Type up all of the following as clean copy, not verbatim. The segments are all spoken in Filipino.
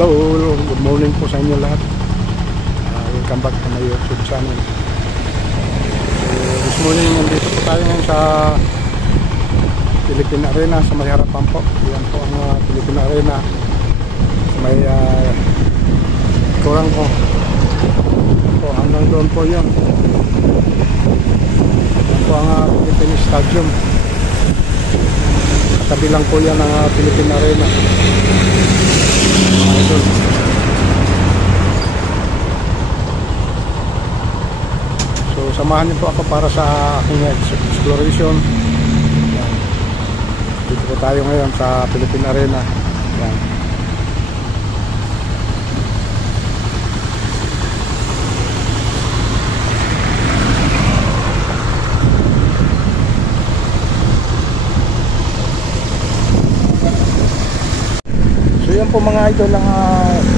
Hello, good morning po sa inyo lahat. Welcome back to my YouTube channel. This morning, nandito po tayo ngayon sa Philippine Arena sa may harapan po. Yan po ang Philippine Arena sa may kurang po. Po, hanggang doon po yun. Yan po ang Philippine Stadium. Tabi lang po yan ang Philippine Arena. So samahan niyo po ako para sa aking exploration. Yan. Dito po tayo ngayon sa Philippine Arena. Yan. So yan po mga idol ng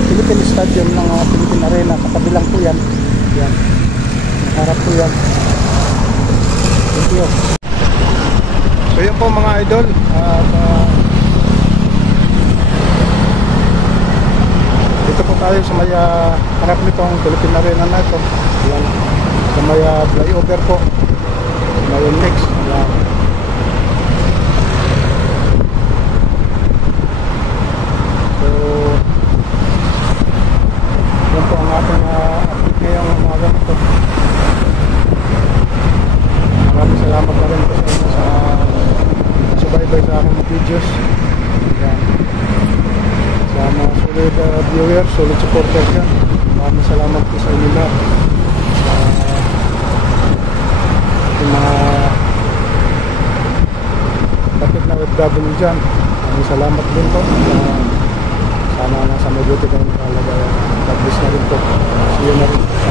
Philippine Stadium ng Philippine Arena. Katabi lang po yan. Yan. Harap po yan. Thank you. So yan po mga idol. Dito po tayo sa may harap nitong Philippine Arena na ito. Yan. Sa may flyover po. May next. Yan. Yan po ang ating update ngayong umaga nito. Maraming salamat na rin po sa inyo sa subaybay sa aking videos. Yan. Sa mga solid viewers, solid supporters yan. Maraming salamat po sa inyo lahat. Sa ating mga kapit na OFW dyan. Maraming salamat din po. Sana nasa mabuti kayong kalagayan. God bless na rin po. See you na rin.